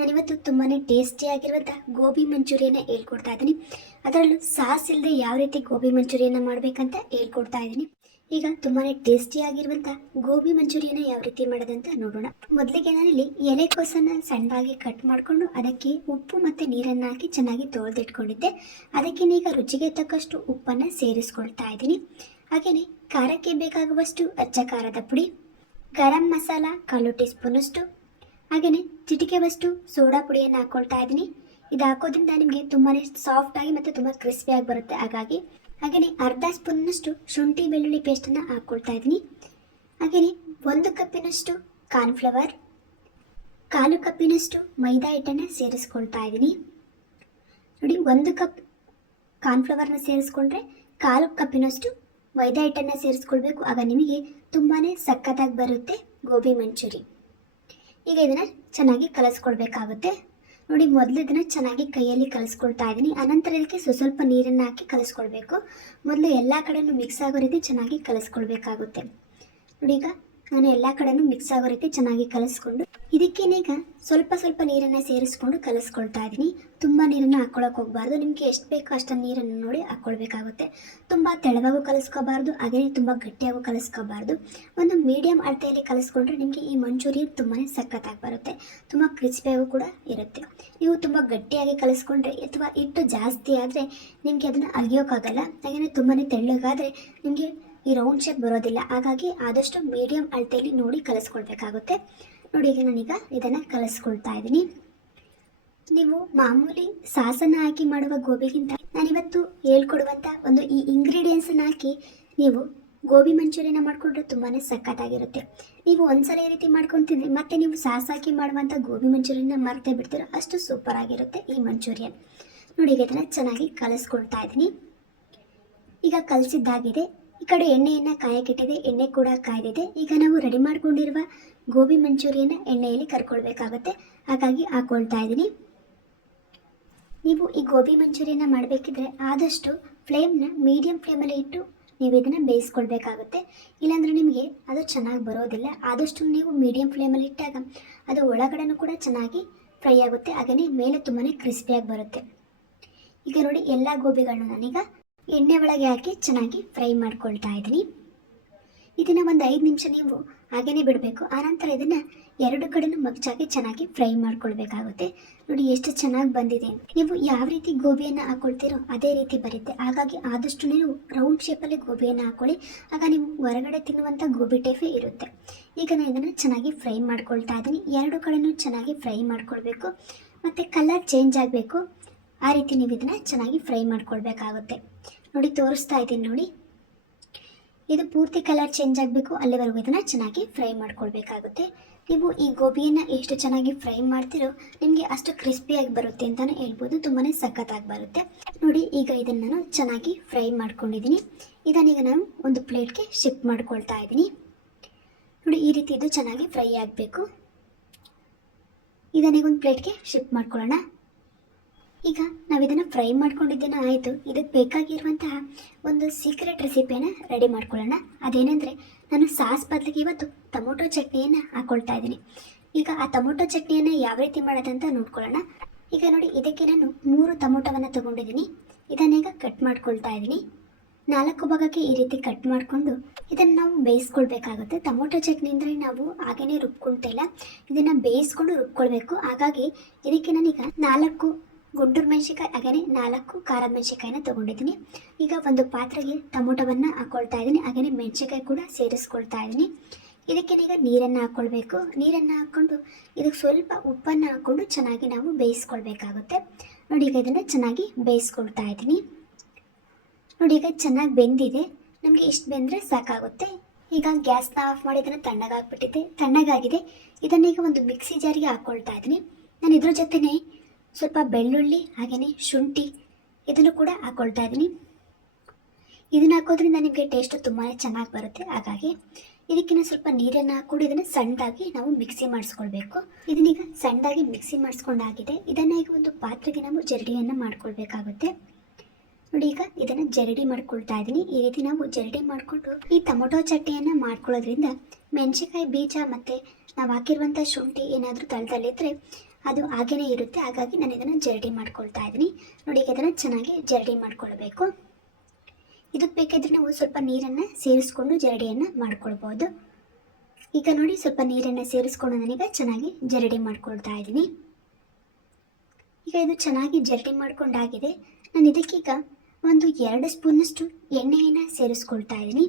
ನಾನಿವತ್ತು ತುಂಬಾ ಟೇಸ್ಟಿಯಾಗಿರುವಂಥ ಗೋಬಿ ಮಂಚೂರಿಯನ್ನ ಹೇಳ್ಕೊಡ್ತಾ ಇದ್ದೀನಿ. ಅದರಲ್ಲೂ ಸಾಸ್ ಇಲ್ಲದೆ ಯಾವ ರೀತಿ ಗೋಬಿ ಮಂಚೂರಿಯನ್ನ ಮಾಡಬೇಕಂತ ಹೇಳ್ಕೊಡ್ತಾ ಇದ್ದೀನಿ. ಈಗ ತುಂಬಾ ಟೇಸ್ಟಿಯಾಗಿರುವಂಥ ಗೋಬಿ ಮಂಚೂರಿಯನ್ನ ಯಾವ ರೀತಿ ಮಾಡೋದಂತ ನೋಡೋಣ. ಮೊದಲಿಗೆ ನಾನಿಲ್ಲಿ ಎಲೆಕೋಸನ್ನು ಸಣ್ಣದಾಗಿ ಕಟ್ ಮಾಡಿಕೊಂಡು ಅದಕ್ಕೆ ಉಪ್ಪು ಮತ್ತು ನೀರನ್ನು ಹಾಕಿ ಚೆನ್ನಾಗಿ ತೊಳೆದಿಟ್ಕೊಂಡಿದ್ದೆ. ಅದಕ್ಕೆ ಈಗ ರುಚಿಗೆ ತಕ್ಕಷ್ಟು ಉಪ್ಪನ್ನು ಸೇರಿಸ್ಕೊಳ್ತಾ ಇದ್ದೀನಿ. ಹಾಗೆಯೇ ಖಾರಕ್ಕೆ ಬೇಕಾಗುವಷ್ಟು ಅಚ್ಚ ಖಾರದ ಪುಡಿ, ಗರಂ ಮಸಾಲ 1/4 ಟೀ ಸ್ಪೂನಷ್ಟು, ಹಾಗೆಯೇ ಚಿಟಿಕೆವಷ್ಟು ಸೋಡಾ ಪುಡಿಯನ್ನು ಹಾಕ್ಕೊಳ್ತಾ ಇದ್ದೀನಿ. ಇದು ಹಾಕೋದ್ರಿಂದ ನಿಮಗೆ ತುಂಬಾ ಸಾಫ್ಟಾಗಿ ಮತ್ತು ತುಂಬ ಕ್ರಿಸ್ಪಿಯಾಗಿ ಬರುತ್ತೆ. ಹಾಗೆಯೇ ಅರ್ಧ ಸ್ಪೂನ್ನಷ್ಟು ಶುಂಠಿ ಬೆಳ್ಳುಳ್ಳಿ ಪೇಸ್ಟನ್ನು ಹಾಕ್ಕೊಳ್ತಾ ಇದ್ದೀನಿ. ಹಾಗೆಯೇ 1 ಕಪ್ಪಿನಷ್ಟು ಕಾರ್ನ್ಫ್ಲವರ್, 1/4 ಕಪ್ಪಿನಷ್ಟು ಮೈದಾ ಹಿಟ್ಟನ್ನು ಸೇರಿಸ್ಕೊಳ್ತಾ ಇದ್ದೀನಿ. ನೋಡಿ, 1 ಕಪ್ ಕಾರ್ನ್ಫ್ಲವರ್ನ ಸೇರಿಸ್ಕೊಂಡ್ರೆ 1/4 ಕಪ್ಪಿನಷ್ಟು ಮೈದಾ ಹಿಟ್ಟನ್ನು ಸೇರಿಸ್ಕೊಳ್ಬೇಕು. ಆಗ ನಿಮಗೆ ತುಂಬಾ ಸಖತ್ತಾಗಿ ಬರುತ್ತೆ ಗೋಬಿ ಮಂಚೂರಿ. ಈಗ ಇದನ್ನು ಚೆನ್ನಾಗಿ ಕಲಿಸ್ಕೊಳ್ಬೇಕಾಗುತ್ತೆ. ನೋಡಿ, ಮೊದಲು ಇದನ್ನು ಚೆನ್ನಾಗಿ ಕೈಯಲ್ಲಿ ಕಲಿಸ್ಕೊಳ್ತಾ ಇದ್ದೀನಿ. ಅನಂತರ ಇದಕ್ಕೆ ಸ್ವಲ್ಪ ನೀರನ್ನು ಹಾಕಿ ಕಲಿಸ್ಕೊಳ್ಬೇಕು. ಮೊದಲು ಎಲ್ಲ ಕಡೆಯೂ ಮಿಕ್ಸ್ ಆಗೋ ರೀತಿ ಚೆನ್ನಾಗಿ ಕಲಿಸ್ಕೊಳ್ಬೇಕಾಗುತ್ತೆ. ನೋಡಿ, ಈಗ ನಾನು ಎಲ್ಲ ಕಡೆಯೂ ಮಿಕ್ಸ್ ಆಗೋ ರೀತಿ ಚೆನ್ನಾಗಿ ಕಲಿಸ್ಕೊಂಡು ಇದಕ್ಕೇನೀಗ ಸ್ವಲ್ಪ ನೀರನ್ನು ಸೇರಿಸ್ಕೊಂಡು ಕಲಿಸ್ಕೊಳ್ತಾ ಇದ್ದೀನಿ. ತುಂಬ ನೀರನ್ನು ಹಾಕ್ಕೊಳಕ್ಕೆ ಹೋಗಬಾರ್ದು. ನಿಮಗೆ ಎಷ್ಟು ಬೇಕೋ ಅಷ್ಟು ನೀರನ್ನು ನೋಡಿ ಹಾಕ್ಕೊಳ್ಬೇಕಾಗುತ್ತೆ. ತುಂಬ ತೆಳುವಾಗೂ ಕಲಿಸ್ಕೋಬಾರ್ದು, ಹಾಗೆಯೇ ತುಂಬ ಗಟ್ಟಿಯಾಗೂ ಕಲಿಸ್ಕೋಬಾರ್ದು. ಒಂದು ಮೀಡಿಯಮ್ ಅಳತೆಯಲ್ಲಿ ಕಲಿಸ್ಕೊಂಡ್ರೆ ನಿಮಗೆ ಈ ಮಂಚೂರಿಯನ್ ತುಂಬಾ ಸಖತ್ತಾಗಿ ಬರುತ್ತೆ, ತುಂಬ ಕ್ರಿಸ್ಪಿಯಾಗೂ ಕೂಡ ಇರುತ್ತೆ. ನೀವು ತುಂಬ ಗಟ್ಟಿಯಾಗಿ ಕಲಿಸ್ಕೊಂಡ್ರೆ ಅಥವಾ ಹಿಟ್ಟು ಜಾಸ್ತಿ ಆದರೆ ನಿಮಗೆ ಅದನ್ನು ಅಗಿಯೋಕ್ಕಾಗಲ್ಲ. ಹಾಗೆಯೇ ತುಂಬಾ ತೆಳ್ಳಗಾದರೆ ನಿಮಗೆ ಈ ರೌಂಡ್ ಶೇಪ್ ಬರೋದಿಲ್ಲ. ಹಾಗಾಗಿ ಆದಷ್ಟು ಮೀಡಿಯಮ್ ಅಳತೆಯಲ್ಲಿ ನೋಡಿ ಕಲಿಸ್ಕೊಳ್ಬೇಕಾಗುತ್ತೆ. ನೋಡಿ, ಈಗ ನಾನೀಗ ಇದನ್ನು ಕಲಿಸ್ಕೊಳ್ತಾ ಇದ್ದೀನಿ. ನೀವು ಮಾಮೂಲಿ ಸಾಸನ್ನು ಹಾಕಿ ಮಾಡುವ ಗೋಬಿಗಿಂತ ನಾನಿವತ್ತು ಹೇಳ್ಕೊಡುವಂಥ ಒಂದು ಈ ಇಂಗ್ರೀಡಿಯೆಂಟ್ಸನ್ನು ಹಾಕಿ ನೀವು ಗೋಬಿ ಮಂಚೂರಿಯನ್ನ ಮಾಡಿಕೊಂಡ್ರೆ ತುಂಬಾ ಸಖತ್ತಾಗಿರುತ್ತೆ. ನೀವು ಒಂದ್ಸಲ ಈ ರೀತಿ ಮಾಡ್ಕೊತಿದ್ರೆ ಮತ್ತೆ ನೀವು ಸಾಸ್ ಹಾಕಿ ಮಾಡುವಂಥ ಗೋಬಿ ಮಂಚೂರಿಯನ್ನ ಮರ್ತೇ ಬಿಡ್ತೀರೋ, ಅಷ್ಟು ಸೂಪರ್ ಆಗಿರುತ್ತೆ ಈ ಮಂಚೂರಿಯನ್. ನೋಡಿ, ಈಗ ಇದನ್ನು ಚೆನ್ನಾಗಿ ಕಲಿಸ್ಕೊಳ್ತಾ ಇದ್ದೀನಿ. ಈಗ ಕಲಿಸಿದ್ದಾಗಿದೆ. ಈ ಕಡೆ ಎಣ್ಣೆಯನ್ನು ಕಾಯಕ್ಕಿಟ್ಟಿದೆ, ಎಣ್ಣೆ ಕೂಡ ಕಾಯ್ದಿದೆ. ಈಗ ನಾವು ರೆಡಿ ಮಾಡ್ಕೊಂಡಿರುವ ಗೋಬಿ ಮಂಚೂರಿಯನ್ನ ಎಣ್ಣೆಯಲ್ಲಿ ಕರ್ಕೊಳ್ಬೇಕಾಗುತ್ತೆ. ಹಾಗಾಗಿ ಹಾಕ್ಕೊಳ್ತಾ ಇದ್ದೀನಿ. ನೀವು ಈ ಗೋಬಿ ಮಂಚೂರಿಯನ್ನ ಮಾಡಬೇಕಿದ್ರೆ ಆದಷ್ಟು ಫ್ಲೇಮ್ನ ಮೀಡಿಯಂ ಫ್ಲೇಮಲ್ಲಿ ಇಟ್ಟು ನೀವು ಇದನ್ನು ಬೇಯಿಸ್ಕೊಳ್ಬೇಕಾಗುತ್ತೆ. ಇಲ್ಲಾಂದರೆ ನಿಮಗೆ ಅದು ಚೆನ್ನಾಗಿ ಬರೋದಿಲ್ಲ. ಆದಷ್ಟು ನೀವು ಮೀಡಿಯಂ ಫ್ಲೇಮಲ್ಲಿ ಇಟ್ಟಾಗ ಅದು ಒಳಗಡೆನೂ ಕೂಡ ಚೆನ್ನಾಗಿ ಫ್ರೈ ಆಗುತ್ತೆ, ಹಾಗೆಯೇ ಮೇಲೆ ತುಂಬಾ ಕ್ರಿಸ್ಪಿಯಾಗಿ ಬರುತ್ತೆ. ಈಗ ನೋಡಿ, ಎಲ್ಲ ಗೋಬಿಗಳನ್ನು ನಾನೀಗ ಎಣ್ಣೆ ಒಳಗೆ ಹಾಕಿ ಚೆನ್ನಾಗಿ ಫ್ರೈ ಮಾಡ್ಕೊಳ್ತಾ ಇದ್ದೀನಿ. ಇದನ್ನು ಒಂದು 5 ನಿಮಿಷ ನೀವು ಹಾಗೇ ಬಿಡಬೇಕು. ಆನಂತರ ಇದನ್ನು 2 ಕಡೆನೂ ಮಗ್ಚಾಗಿ ಚೆನ್ನಾಗಿ ಫ್ರೈ ಮಾಡ್ಕೊಳ್ಬೇಕಾಗುತ್ತೆ. ನೋಡಿ, ಎಷ್ಟು ಚೆನ್ನಾಗಿ ಬಂದಿದೆ. ನೀವು ಯಾವ ರೀತಿ ಗೋಬಿಯನ್ನು ಹಾಕ್ಕೊಳ್ತೀರೋ ಅದೇ ರೀತಿ ಬರುತ್ತೆ. ಹಾಗಾಗಿ ಆದಷ್ಟು ನೀವು ರೌಂಡ್ ಶೇಪಲ್ಲಿ ಗೋಬಿಯನ್ನು ಹಾಕ್ಕೊಳ್ಳಿ. ಆಗ ನೀವು ಹೊರಗಡೆ ತಿನ್ನುವಂಥ ಗೋಬಿ ಟೈಪೇ ಇರುತ್ತೆ. ಈಗ ನಾನು ಇದನ್ನು ಚೆನ್ನಾಗಿ ಫ್ರೈ ಮಾಡ್ಕೊಳ್ತಾ ಇದ್ದೀನಿ. 2 ಕಡೆನೂ ಚೆನ್ನಾಗಿ ಫ್ರೈ ಮಾಡ್ಕೊಳ್ಬೇಕು ಮತ್ತು ಕಲರ್ ಚೇಂಜ್ ಆಗಬೇಕು. ಆ ರೀತಿ ನೀವು ಇದನ್ನು ಚೆನ್ನಾಗಿ ಫ್ರೈ ಮಾಡ್ಕೊಳ್ಬೇಕಾಗುತ್ತೆ. ನೋಡಿ, ತೋರಿಸ್ತಾ ಇದ್ದೀನಿ. ನೋಡಿ, ಇದು ಪೂರ್ತಿ ಕಲರ್ ಚೇಂಜ್ ಆಗಬೇಕು, ಅಲ್ಲಿವರೆಗೂ ಇದನ್ನು ಚೆನ್ನಾಗಿ ಫ್ರೈ ಮಾಡ್ಕೊಳ್ಬೇಕಾಗುತ್ತೆ. ನೀವು ಈ ಗೋಬಿಯನ್ನು ಎಷ್ಟು ಚೆನ್ನಾಗಿ ಫ್ರೈ ಮಾಡ್ತೀರೋ ನಿಮಗೆ ಅಷ್ಟು ಕ್ರಿಸ್ಪಿಯಾಗಿ ಬರುತ್ತೆ ಅಂತಲೇ ಹೇಳ್ಬೋದು. ತುಂಬಾ ಸಖತ್ತಾಗಿ ಬರುತ್ತೆ. ನೋಡಿ, ಈಗ ಇದನ್ನು ನಾನು ಚೆನ್ನಾಗಿ ಫ್ರೈ ಮಾಡ್ಕೊಂಡಿದ್ದೀನಿ. ಇದನ್ನೀಗ ನಾನು ಒಂದು ಪ್ಲೇಟ್ಗೆ ಶಿಫ್ಟ್ ಮಾಡ್ಕೊಳ್ತಾ ಇದ್ದೀನಿ. ನೋಡಿ, ಈ ರೀತಿ ಇದು ಚೆನ್ನಾಗಿ ಫ್ರೈ ಆಗಬೇಕು. ಇದನ್ನೀಗ ಒಂದು ಪ್ಲೇಟ್ಗೆ ಶಿಫ್ಟ್ ಮಾಡ್ಕೊಳ್ಳೋಣ. ಈಗ ನಾವು ಇದನ್ನು ಫ್ರೈ ಮಾಡ್ಕೊಂಡಿದ್ದೇನೆ ಆಯಿತು. ಇದಕ್ಕೆ ಬೇಕಾಗಿರುವಂತಹ ಒಂದು ಸೀಕ್ರೆಟ್ ರೆಸಿಪಿಯನ್ನು ರೆಡಿ ಮಾಡ್ಕೊಳ್ಳೋಣ. ಅದೇನೆಂದರೆ, ನಾನು ಸಾಸ್ ಬದಲಿಗೆ ಇವತ್ತು ಟೊಮೊಟೊ ಚಟ್ನಿಯನ್ನು ಹಾಕ್ಕೊಳ್ತಾ ಇದ್ದೀನಿ. ಈಗ ಆ ಟೊಮೊಟೊ ಚಟ್ನಿಯನ್ನು ಯಾವ ರೀತಿ ಮಾಡೋದಂತ ನೋಡ್ಕೊಳ್ಳೋಣ. ಈಗ ನೋಡಿ, ಇದಕ್ಕೆ ನಾನು 3 ಟೊಮೊಟೊವನ್ನು ತೊಗೊಂಡಿದ್ದೀನಿ. ಇದನ್ನೀಗ ಕಟ್ ಮಾಡ್ಕೊಳ್ತಾ ಇದ್ದೀನಿ. 4 ಭಾಗಕ್ಕೆ ಈ ರೀತಿ ಕಟ್ ಮಾಡಿಕೊಂಡು ಇದನ್ನು ನಾವು ಬೇಯಿಸ್ಕೊಳ್ಬೇಕಾಗುತ್ತೆ. ಟೊಮೊಟೊ ಚಟ್ನಿ ಅಂದರೆ ನಾವು ಹಾಗೇ ರುಬ್ಕೊಳ್ತಿಲ್ಲ, ಇದನ್ನು ಬೇಯಿಸ್ಕೊಂಡು ರುಬ್ಕೊಳ್ಬೇಕು. ಹಾಗಾಗಿ ಇದಕ್ಕೆ ನಾನೀಗ 4 ಗುಂಟೂರು ಮೆಣಸಿನ್ಕಾಯಿ ಹಾಗೆಯೇ 4 ಖಾರದ ಮೆಣಸಿನ್ಕಾಯಿನ ತೊಗೊಂಡಿದ್ದೀನಿ. ಈಗ ಒಂದು ಪಾತ್ರೆಗೆ ಟೊಮೊಟೊವನ್ನು ಹಾಕ್ಕೊಳ್ತಾ ಇದ್ದೀನಿ, ಹಾಗೆಯೇ ಮೆಣಸಿನ್ಕಾಯಿ ಕೂಡ ಸೇರಿಸ್ಕೊಳ್ತಾ ಇದ್ದೀನಿ. ಇದಕ್ಕೆ ಈಗ ನೀರನ್ನು ಹಾಕ್ಕೊಳ್ಬೇಕು. ನೀರನ್ನು ಹಾಕ್ಕೊಂಡು ಇದಕ್ಕೆ ಸ್ವಲ್ಪ ಉಪ್ಪನ್ನು ಹಾಕ್ಕೊಂಡು ಚೆನ್ನಾಗಿ ನಾವು ಬೇಯಿಸ್ಕೊಳ್ಬೇಕಾಗುತ್ತೆ. ನೋಡಿ, ಈಗ ಇದನ್ನು ಚೆನ್ನಾಗಿ ಬೇಯಿಸ್ಕೊಳ್ತಾ ಇದ್ದೀನಿ. ನೋಡಿ, ಈಗ ಚೆನ್ನಾಗಿ ಬೆಂದಿದೆ. ನಮಗೆ ಇಷ್ಟು ಬೆಂದರೆ ಸಾಕಾಗುತ್ತೆ. ಈಗ ಗ್ಯಾಸ್ನ ಆಫ್ ಮಾಡಿ ಇದನ್ನು ತಣ್ಣಗಾಗಿದೆ. ಇದನ್ನೀಗ ಒಂದು ಮಿಕ್ಸಿ ಜಾರಿಗೆ ಹಾಕ್ಕೊಳ್ತಾ ಇದ್ದೀನಿ. ನಾನು ಇದ್ರ ಜೊತೆನೇ ಸ್ವಲ್ಪ ಬೆಳ್ಳುಳ್ಳಿ ಹಾಗೆಯೇ ಶುಂಠಿ ಇದನ್ನು ಕೂಡ ಹಾಕ್ಕೊಳ್ತಾ ಇದ್ದೀನಿ. ಇದನ್ನು ಹಾಕೋದ್ರಿಂದ ನಿಮಗೆ ಟೇಸ್ಟು ತುಂಬಾ ಚೆನ್ನಾಗಿ ಬರುತ್ತೆ. ಹಾಗಾಗಿ ಇದಕ್ಕಿಂತ ಸ್ವಲ್ಪ ನೀರನ್ನು ಹಾಕ್ಕೊಂಡು ಇದನ್ನು ಸಣ್ಣದಾಗಿ ನಾವು ಮಿಕ್ಸಿ ಮಾಡಿಸ್ಕೊಳ್ಬೇಕು. ಇದನ್ನೀಗ ಸಣ್ಣದಾಗಿ ಮಿಕ್ಸಿ ಮಾಡಿಸ್ಕೊಂಡಾಗಿದೆ. ಇದನ್ನು ಈಗ ಒಂದು ಪಾತ್ರೆಗೆ ನಾವು ಜರಡಿಯನ್ನು ಮಾಡ್ಕೊಳ್ಬೇಕಾಗುತ್ತೆ. ನೋಡಿ, ಈಗ ಇದನ್ನು ಜರಡಿ ಮಾಡ್ಕೊಳ್ತಾ ಇದ್ದೀನಿ. ಈ ರೀತಿ ನಾವು ಜರಡಿ ಮಾಡಿಕೊಂಡು ಈ ಟೊಮೊಟೊ ಚಟ್ನಿಯನ್ನು ಮಾಡ್ಕೊಳ್ಳೋದ್ರಿಂದ ಮೆಣಸಿನ್ಕಾಯಿ ಬೀಜ ಮತ್ತು ನಾವು ಹಾಕಿರುವಂಥ ಶುಂಠಿ ಏನಾದರೂ ತಳದಲ್ಲಿದ್ದರೆ ಅದು ಹಾಗೇನೇ ಇರುತ್ತೆ. ಹಾಗಾಗಿ ನಾನು ಇದನ್ನು ಜರಡಿ ಮಾಡ್ಕೊಳ್ತಾ ಇದ್ದೀನಿ. ನೋಡಿ ಈಗ ಇದನ್ನು ಚೆನ್ನಾಗಿ ಜರಡಿ ಮಾಡ್ಕೊಳ್ಬೇಕು. ಇದಕ್ಕೆ ಬೇಕಾದರೆ ನಾವು ಸ್ವಲ್ಪ ನೀರನ್ನು ಸೇರಿಸ್ಕೊಂಡು ಜರಡಿಯನ್ನು ಮಾಡ್ಕೊಳ್ಬೋದು. ಈಗ ನೋಡಿ ಸ್ವಲ್ಪ ನೀರನ್ನು ಸೇರಿಸ್ಕೊಂಡು ನಾನೀಗ ಚೆನ್ನಾಗಿ ಜರಡಿ ಮಾಡ್ಕೊಳ್ತಾ ಇದ್ದೀನಿ. ಈಗ ಇದು ಚೆನ್ನಾಗಿ ಜರಡಿ ಮಾಡ್ಕೊಂಡಾಗಿದೆ. ನಾನು ಇದಕ್ಕೀಗ ಒಂದು 2 ಸ್ಪೂನಷ್ಟು ಎಣ್ಣೆಯನ್ನು ಸೇರಿಸ್ಕೊಳ್ತಾ ಇದ್ದೀನಿ.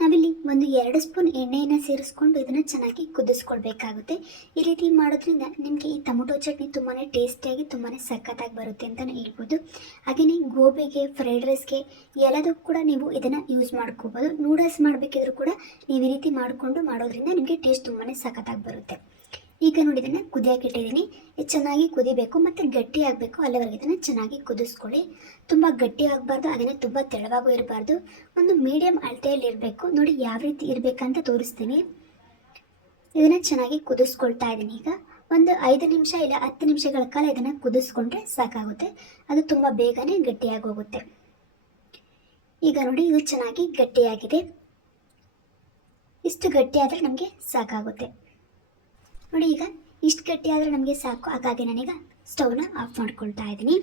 ನಾವಿಲ್ಲಿ ಒಂದು 2 ಸ್ಪೂನ್ ಎಣ್ಣೆಯನ್ನು ಸೇರಿಸ್ಕೊಂಡು ಇದನ್ನು ಚೆನ್ನಾಗಿ ಕುದಿಸ್ಕೊಳ್ಬೇಕಾಗುತ್ತೆ. ಈ ರೀತಿ ಮಾಡೋದ್ರಿಂದ ನಿಮಗೆ ಈ ಟೊಮೊಟೊ ಚಟ್ನಿ ತುಂಬಾ ಟೇಸ್ಟಿಯಾಗಿ ತುಂಬಾ ಸಖತ್ತಾಗಿ ಬರುತ್ತೆ ಅಂತಲೇ ಹೇಳ್ಬೋದು. ಹಾಗೆಯೇ ಗೋಬಿಗೆ, ಫ್ರೈಡ್ ರೈಸ್ಗೆ ಎಲ್ಲದಕ್ಕೂ ಕೂಡ ನೀವು ಇದನ್ನು ಯೂಸ್ ಮಾಡ್ಕೋಬೋದು. ನೂಡಲ್ಸ್ ಮಾಡಬೇಕಿದ್ರೂ ಕೂಡ ನೀವು ಈ ರೀತಿ ಮಾಡೋದ್ರಿಂದ ನಿಮಗೆ ಟೇಸ್ಟ್ ತುಂಬಾ ಸಖತ್ತಾಗಿ ಬರುತ್ತೆ. ಈಗ ನೋಡಿ ಇದನ್ನು ಕುದಿಯೋಕೆ ಇಟ್ಟಿದ್ದೀನಿ. ಇದು ಚೆನ್ನಾಗಿ ಕುದಿಬೇಕು ಮತ್ತು ಗಟ್ಟಿ ಆಗಬೇಕು. ಅಲ್ಲಿವರೆಗೆ ಇದನ್ನು ಚೆನ್ನಾಗಿ ಕುದಿಸ್ಕೊಳ್ಳಿ. ತುಂಬ ಗಟ್ಟಿ ಆಗಬಾರ್ದು, ಹಾಗೆಯೇ ತುಂಬ ತೆಳುವಾಗೂ ಇರಬಾರ್ದು. ಒಂದು ಮೀಡಿಯಮ್ ಅಳತೆಯಲ್ಲಿ ಇರಬೇಕು. ನೋಡಿ ಯಾವ ರೀತಿ ಇರಬೇಕಂತ ತೋರಿಸ್ತೀನಿ. ಇದನ್ನು ಚೆನ್ನಾಗಿ ಕುದಿಸ್ಕೊಳ್ತಾ ಇದ್ದೀನಿ. ಈಗ ಒಂದು 5 ನಿಮಿಷ ಇಲ್ಲ 10 ನಿಮಿಷಗಳ ಕಾಲ ಇದನ್ನು ಕುದಿಸ್ಕೊಂಡ್ರೆ ಸಾಕಾಗುತ್ತೆ. ಅದು ತುಂಬ ಬೇಗನೆ ಗಟ್ಟಿಯಾಗಿ ಹೋಗುತ್ತೆ. ಈಗ ನೋಡಿ ಇದು ಚೆನ್ನಾಗಿ ಗಟ್ಟಿಯಾಗಿದೆ. ಇಷ್ಟು ಗಟ್ಟಿಯಾದರೆ ನಮಗೆ ಸಾಕಾಗುತ್ತೆ. ನೋಡಿ ಈಗ ಇಷ್ಟು ಗಟ್ಟಿ ಆದರೆ ನಮಗೆ ಸಾಕು. ಹಾಗಾಗಿ ನಾನೀಗ ಸ್ಟವ್ನ ಆಫ್ ಮಾಡ್ಕೊಳ್ತಾ ಇದ್ದೀನಿ.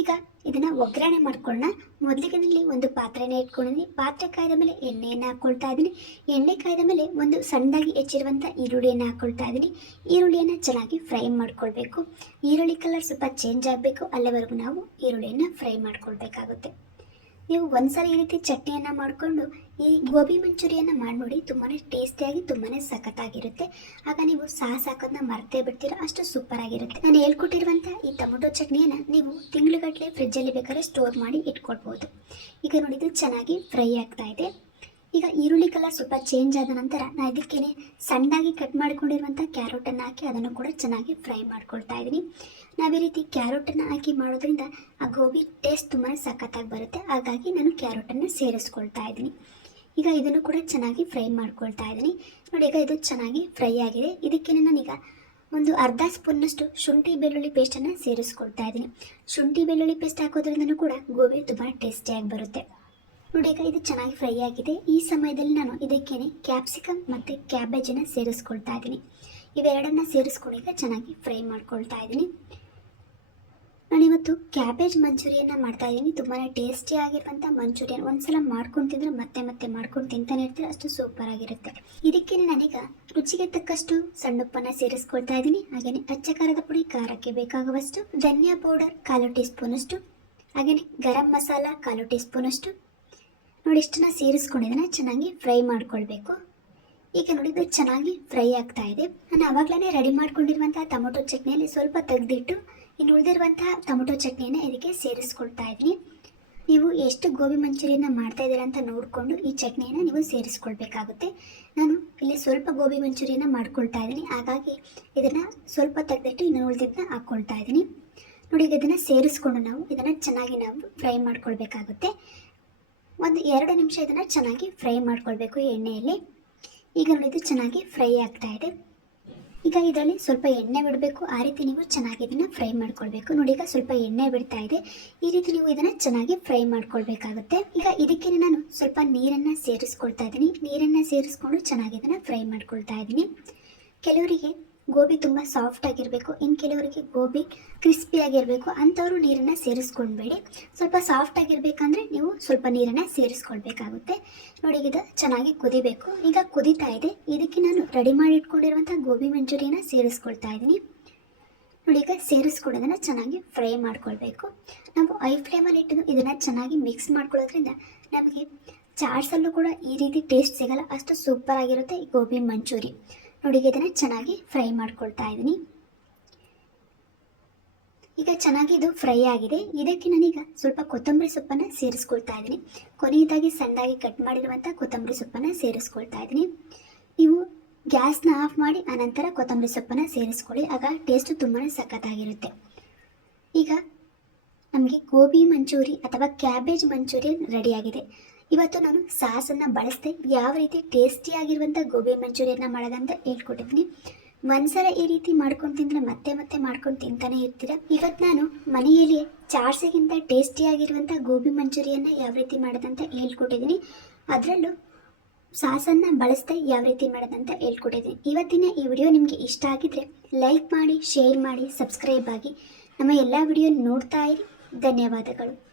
ಈಗ ಇದನ್ನು ಒಗ್ಗರಣೆ ಮಾಡ್ಕೊಳ್ಳೋಣ. ಮೊದಲಿಗೆ ಇಲ್ಲಿ ಒಂದು ಪಾತ್ರೆನ ಇಟ್ಕೊಂಡಿದ್ದೀನಿ. ಪಾತ್ರೆ ಕಾಯ್ದ ಮೇಲೆ ಎಣ್ಣೆಯನ್ನು ಹಾಕ್ಕೊಳ್ತಾ ಇದ್ದೀನಿ. ಎಣ್ಣೆ ಕಾಯ್ದ ಮೇಲೆ ಒಂದು ಸಣ್ಣದಾಗಿ ಹೆಚ್ಚಿರುವಂಥ ಈರುಳ್ಳಿಯನ್ನು ಹಾಕ್ಕೊಳ್ತಾ ಇದ್ದೀನಿ. ಈರುಳ್ಳಿಯನ್ನು ಚೆನ್ನಾಗಿ ಫ್ರೈ ಮಾಡ್ಕೊಳ್ಬೇಕು. ಈರುಳ್ಳಿ ಕಲರ್ ಸ್ವಲ್ಪ ಚೇಂಜ್ ಆಗಬೇಕು. ಅಲ್ಲಿವರೆಗೂ ನಾವು ಈರುಳ್ಳಿಯನ್ನು ಫ್ರೈ ಮಾಡ್ಕೊಳ್ಬೇಕಾಗುತ್ತೆ. ನೀವು ಒಂದ್ಸರಿ ಈ ರೀತಿ ಚಟ್ನಿಯನ್ನು ಮಾಡಿಕೊಂಡು ಈ ಗೋಬಿ ಮಂಚೂರಿಯನ್ನು ಮಾಡಿ ನೋಡಿ. ತುಂಬಾ ಟೇಸ್ಟಿಯಾಗಿ ತುಂಬಾ ಸಖತ್ತಾಗಿರುತ್ತೆ. ಆಗ ನೀವು ಸಾಸ್ ಹಾಕೋದನ್ನ ಮರ್ತೇ ಬಿಡ್ತೀರ, ಅಷ್ಟು ಸೂಪರ್ ಆಗಿರುತ್ತೆ. ನಾನು ಹೇಳ್ಕೊಟ್ಟಿರುವಂಥ ಈ ಟೊಮೊಟೊ ಚಟ್ನಿಯನ್ನು ನೀವು ತಿಂಗಳುಗಟ್ಟಲೆ ಫ್ರಿಜ್ಜಲ್ಲಿ ಬೇಕಾದ್ರೆ ಸ್ಟೋರ್ ಮಾಡಿ ಇಟ್ಕೊಳ್ಬೋದು. ಈಗ ನೋಡಿ ಇದು ಚೆನ್ನಾಗಿ ಫ್ರೈ ಆಗ್ತಾ ಇದೆ. ಈಗ ಈರುಳ್ಳಿ ಕಲರ್ ಸ್ವಲ್ಪ ಚೇಂಜ್ ಆದ ನಂತರ ನಾನು ಇದಕ್ಕೇನೆ ಸಣ್ಣದಾಗಿ ಕಟ್ ಮಾಡ್ಕೊಂಡಿರುವಂಥ ಕ್ಯಾರೆಟನ್ನು ಹಾಕಿ ಅದನ್ನು ಕೂಡ ಚೆನ್ನಾಗಿ ಫ್ರೈ ಮಾಡ್ಕೊಳ್ತಾ ಇದ್ದೀನಿ. ನಾವು ಈ ರೀತಿ ಕ್ಯಾರೆಟನ್ನು ಹಾಕಿ ಮಾಡೋದ್ರಿಂದ ಆ ಗೋಬಿ ಟೇಸ್ಟ್ ತುಂಬಾ ಸಖತ್ತಾಗಿ ಬರುತ್ತೆ. ಹಾಗಾಗಿ ನಾನು ಕ್ಯಾರೆಟನ್ನು ಸೇರಿಸ್ಕೊಳ್ತಾ ಇದ್ದೀನಿ. ಈಗ ಇದನ್ನು ಕೂಡ ಚೆನ್ನಾಗಿ ಫ್ರೈ ಮಾಡ್ಕೊಳ್ತಾ ಇದ್ದೀನಿ. ನೋಡಿ ಈಗ ಇದು ಚೆನ್ನಾಗಿ ಫ್ರೈ ಆಗಿದೆ. ಇದಕ್ಕೇನೆ ನಾನೀಗ ಒಂದು ಅರ್ಧ ಸ್ಪೂನ್ನಷ್ಟು ಶುಂಠಿ ಬೆಳ್ಳುಳ್ಳಿ ಪೇಸ್ಟನ್ನು ಸೇರಿಸ್ಕೊಳ್ತಾ ಇದ್ದೀನಿ. ಶುಂಠಿ ಬೆಳ್ಳುಳ್ಳಿ ಪೇಸ್ಟ್ ಹಾಕೋದ್ರಿಂದನೂ ಕೂಡ ಗೋಬಿ ತುಂಬ ಟೇಸ್ಟಿಯಾಗಿ ಬರುತ್ತೆ. ನೋಡಿ ಈಗ ಇದು ಚೆನ್ನಾಗಿ ಫ್ರೈ ಆಗಿದೆ. ಈ ಸಮಯದಲ್ಲಿ ನಾನು ಇದಕ್ಕೇನೆ ಕ್ಯಾಪ್ಸಿಕಮ್ ಮತ್ತು ಕ್ಯಾಬೇಜನ್ನು ಸೇರಿಸ್ಕೊಳ್ತಾ ಇದ್ದೀನಿ. ಇವೆರಡನ್ನು ಸೇರಿಸ್ಕೊಂಡು ಈಗ ಚೆನ್ನಾಗಿ ಫ್ರೈ ಮಾಡ್ಕೊಳ್ತಾ ಇದ್ದೀನಿ. ನಾನಿವತ್ತು ಕ್ಯಾಬೇಜ್ ಮಂಚೂರಿಯನ್ನು ಮಾಡ್ತಾ ಇದ್ದೀನಿ. ತುಂಬಾ ಟೇಸ್ಟಿ ಆಗಿರುವಂಥ ಮಂಚೂರಿಯನ್. ಒಂದ್ಸಲ ಮಾಡ್ಕೊಂಡು ತಿಂದರೆ ಮತ್ತೆ ಮತ್ತೆ ಮಾಡ್ಕೊಂಡು ತಿಂತಾನೆ ಇರ್ತೀರ, ಅಷ್ಟು ಸೂಪರ್ ಆಗಿರುತ್ತೆ. ಇದಕ್ಕೇನೆ ನಾನೀಗ ರುಚಿಗೆ ತಕ್ಕಷ್ಟು ಸಣ್ಣುಪ್ಪನ್ನು ಸೇರಿಸ್ಕೊಳ್ತಾ ಇದ್ದೀನಿ. ಹಾಗೆಯೇ ಅಚ್ಚ ಖಾರದ ಪುಡಿ, ಖಾರಕ್ಕೆ ಬೇಕಾಗುವಷ್ಟು, ಧನಿಯಾ ಪೌಡರ್ 1/4 ಟೀ ಸ್ಪೂನಷ್ಟು, ಹಾಗೆಯೇ ಗರಂ ಮಸಾಲ 1/4 ಟೀ ಸ್ಪೂನಷ್ಟು. ನೋಡಿ ಇಷ್ಟನ್ನು ಸೇರಿಸ್ಕೊಂಡಿದ್ದನ್ನು ಚೆನ್ನಾಗಿ ಫ್ರೈ ಮಾಡ್ಕೊಳ್ಬೇಕು. ಈಗ ನೋಡಿ ಇದು ಚೆನ್ನಾಗಿ ಫ್ರೈ ಆಗ್ತಾ ಇದೆ. ನಾನು ಆವಾಗಲೇ ರೆಡಿ ಮಾಡ್ಕೊಂಡಿರುವಂಥ ಟೊಮೊಟೊ ಚಟ್ನಿಯಲ್ಲಿ ಸ್ವಲ್ಪ ತೆಗೆದಿಟ್ಟು ಇನ್ನು ಉಳಿದಿರುವಂತಹ ಟೊಮೊಟೊ ಚಟ್ನಿಯನ್ನು ಇದಕ್ಕೆ ಸೇರಿಸ್ಕೊಳ್ತಾ ಇದ್ದೀನಿ. ನೀವು ಎಷ್ಟು ಗೋಬಿ ಮಂಚೂರಿಯನ್ನ ಮಾಡ್ತಾ ಇದ್ದೀರಾ ಅಂತ ನೋಡಿಕೊಂಡು ಈ ಚಟ್ನಿಯನ್ನು ನೀವು ಸೇರಿಸ್ಕೊಳ್ಬೇಕಾಗುತ್ತೆ. ನಾನು ಇಲ್ಲಿ ಸ್ವಲ್ಪ ಗೋಬಿ ಮಂಚೂರಿಯನ್ನ ಮಾಡ್ಕೊಳ್ತಾ ಇದ್ದೀನಿ. ಹಾಗಾಗಿ ಇದನ್ನು ಸ್ವಲ್ಪ ತೆಗೆದಿಟ್ಟು ಇನ್ನು ಉಳಿದಿದ್ದನ್ನ ಹಾಕ್ಕೊಳ್ತಾ ಇದ್ದೀನಿ. ನೋಡಿ ಈಗ ಇದನ್ನು ಸೇರಿಸ್ಕೊಂಡು ನಾವು ಇದನ್ನು ಚೆನ್ನಾಗಿ ನಾವು ಫ್ರೈ ಮಾಡ್ಕೊಳ್ಬೇಕಾಗುತ್ತೆ. ಒಂದು 2 ನಿಮಿಷ ಇದನ್ನು ಚೆನ್ನಾಗಿ ಫ್ರೈ ಮಾಡ್ಕೊಳ್ಬೇಕು ಎಣ್ಣೆಯಲ್ಲಿ. ಈಗ ನೋಡಿ ಇದು ಚೆನ್ನಾಗಿ ಫ್ರೈ ಆಗ್ತಾ ಇದೆ. ಈಗ ಇದರಲ್ಲಿ ಸ್ವಲ್ಪ ಎಣ್ಣೆ ಬಿಡಬೇಕು. ಆ ರೀತಿ ನೀವು ಚೆನ್ನಾಗಿ ಇದನ್ನು ಫ್ರೈ ಮಾಡ್ಕೊಳ್ಬೇಕು. ನೋಡಿ ಈಗ ಸ್ವಲ್ಪ ಎಣ್ಣೆ ಬಿಡ್ತಾ ಇದೆ. ಈ ರೀತಿ ನೀವು ಇದನ್ನು ಚೆನ್ನಾಗಿ ಫ್ರೈ ಮಾಡ್ಕೊಳ್ಬೇಕಾಗುತ್ತೆ. ಈಗ ಇದಕ್ಕೆ ನಾನು ಸ್ವಲ್ಪ ನೀರನ್ನು ಸೇರಿಸ್ಕೊಳ್ತಾ ಇದ್ದೀನಿ. ನೀರನ್ನು ಸೇರಿಸ್ಕೊಂಡು ಚೆನ್ನಾಗಿ ಇದನ್ನು ಫ್ರೈ ಮಾಡ್ಕೊಳ್ತಾ ಇದ್ದೀನಿ. ಕೆಲವರಿಗೆ ಗೋಬಿ ತುಂಬ ಸಾಫ್ಟ್ ಆಗಿರಬೇಕು, ಇನ್ನು ಕೆಲವರಿಗೆ ಗೋಬಿ ಕ್ರಿಸ್ಪಿ ಆಗಿರಬೇಕು. ಅಂಥವರು ನೀರನ್ನು ಸೇರಿಸ್ಕೊಳ್ಬೇಡಿ. ಸ್ವಲ್ಪ ಸಾಫ್ಟ್ ಆಗಿರಬೇಕಂದ್ರೆ ನೀವು ಸ್ವಲ್ಪ ನೀರನ್ನು ಸೇರಿಸ್ಕೊಳ್ಬೇಕಾಗುತ್ತೆ. ನೋಡಿ ಇದು ಚೆನ್ನಾಗಿ ಕುದಿಬೇಕು. ಈಗ ಕುದೀತಾ ಇದೆ. ಇದಕ್ಕೆ ನಾನು ರೆಡಿ ಮಾಡಿ ಇಟ್ಕೊಂಡಿರುವಂಥ ಗೋಬಿ ಮಂಚೂರಿಯನ್ನು ಸೇರಿಸ್ಕೊಳ್ತಾ ಇದ್ದೀನಿ. ನೋಡಿ ಈಗ ಸೇರಿಸ್ಕೊಡೋದನ್ನು ಚೆನ್ನಾಗಿ ಫ್ರೈ ಮಾಡ್ಕೊಳ್ಬೇಕು. ನಾವು ಐ ಫ್ಲೇಮಲ್ಲಿ ಇಟ್ಟು ಇದನ್ನು ಚೆನ್ನಾಗಿ ಮಿಕ್ಸ್ ಮಾಡ್ಕೊಳ್ಳೋದ್ರಿಂದ ನಮಗೆ ಚಾಟ್ಸಲ್ಲೂ ಕೂಡ ಈ ರೀತಿ ಟೇಸ್ಟ್ ಸಿಗಲ್ಲ, ಅಷ್ಟು ಸೂಪರ್ ಆಗಿರುತ್ತೆ ಈ ಗೋಬಿ ಮಂಚೂರಿ. ನೋಡಿ ಇದನ್ನು ಚೆನ್ನಾಗಿ ಫ್ರೈ ಮಾಡ್ಕೊಳ್ತಾ ಇದ್ದೀನಿ. ಈಗ ಚೆನ್ನಾಗಿ ಇದು ಫ್ರೈ ಆಗಿದೆ. ಇದಕ್ಕೆ ನಾನೀಗ ಸ್ವಲ್ಪ ಕೊತ್ತಂಬರಿ ಸೊಪ್ಪನ್ನು ಸೇರಿಸ್ಕೊಳ್ತಾ ಇದ್ದೀನಿ. ಕೊನೆಯದಾಗಿ ಸಣ್ಣದಾಗಿ ಕಟ್ ಮಾಡಿರುವಂಥ ಕೊತ್ತಂಬರಿ ಸೊಪ್ಪನ್ನು ಸೇರಿಸ್ಕೊಳ್ತಾ ಇದ್ದೀನಿ. ನೀವು ಗ್ಯಾಸ್ನ ಆಫ್ ಮಾಡಿ ಆನಂತರ ಕೊತ್ತಂಬರಿ ಸೊಪ್ಪನ್ನು ಸೇರಿಸ್ಕೊಳ್ಳಿ. ಆಗ ಟೇಸ್ಟು ತುಂಬಾ ಸಖತ್ತಾಗಿರುತ್ತೆ. ಈಗ ನಮಗೆ ಗೋಬಿ ಮಂಚೂರಿ ಅಥವಾ ಕ್ಯಾಬೇಜ್ ಮಂಚೂರಿಯನ್ ರೆಡಿಯಾಗಿದೆ. ಇವತ್ತು ನಾನು ಸಾಸನ್ನು ಬಳಸದೆ ಯಾವ ರೀತಿ ಟೇಸ್ಟಿಯಾಗಿರುವಂಥ ಗೋಬಿ ಮಂಚೂರಿಯನ್ನ ಮಾಡೋದಂತ ಹೇಳ್ಕೊಟ್ಟಿದ್ದೀನಿ. ಒಂದ್ಸಲ ಈ ರೀತಿ ಮಾಡ್ಕೊಂಡು ತಿಂದರೆ ಮತ್ತೆ ಮತ್ತೆ ಮಾಡ್ಕೊಂಡು ತಿಂತಾನೆ ಇರ್ತೀರ. ಇವತ್ತು ನಾನು ಮನೆಯಲ್ಲಿ ಚಾಟ್ಸಿಗಿಂತ ಟೇಸ್ಟಿಯಾಗಿರುವಂಥ ಗೋಬಿ ಮಂಚೂರಿಯನ್ನ ಯಾವ ರೀತಿ ಮಾಡೋದಂತ ಹೇಳ್ಕೊಟ್ಟಿದ್ದೀನಿ. ಅದರಲ್ಲೂ ಸಾಸನ್ನು ಬಳಸದೆ ಯಾವ ರೀತಿ ಮಾಡೋದಂತ ಹೇಳ್ಕೊಟ್ಟಿದ್ದೀನಿ. ಇವತ್ತಿನ ಈ ವಿಡಿಯೋ ನಿಮಗೆ ಇಷ್ಟ ಆಗಿದ್ರೆ ಲೈಕ್ ಮಾಡಿ, ಶೇರ್ ಮಾಡಿ, ಸಬ್ಸ್ಕ್ರೈಬ್ ಆಗಿ ನಮ್ಮ ಎಲ್ಲ ವಿಡಿಯೋ ನೋಡ್ತಾ ಇರಿ. ಧನ್ಯವಾದಗಳು.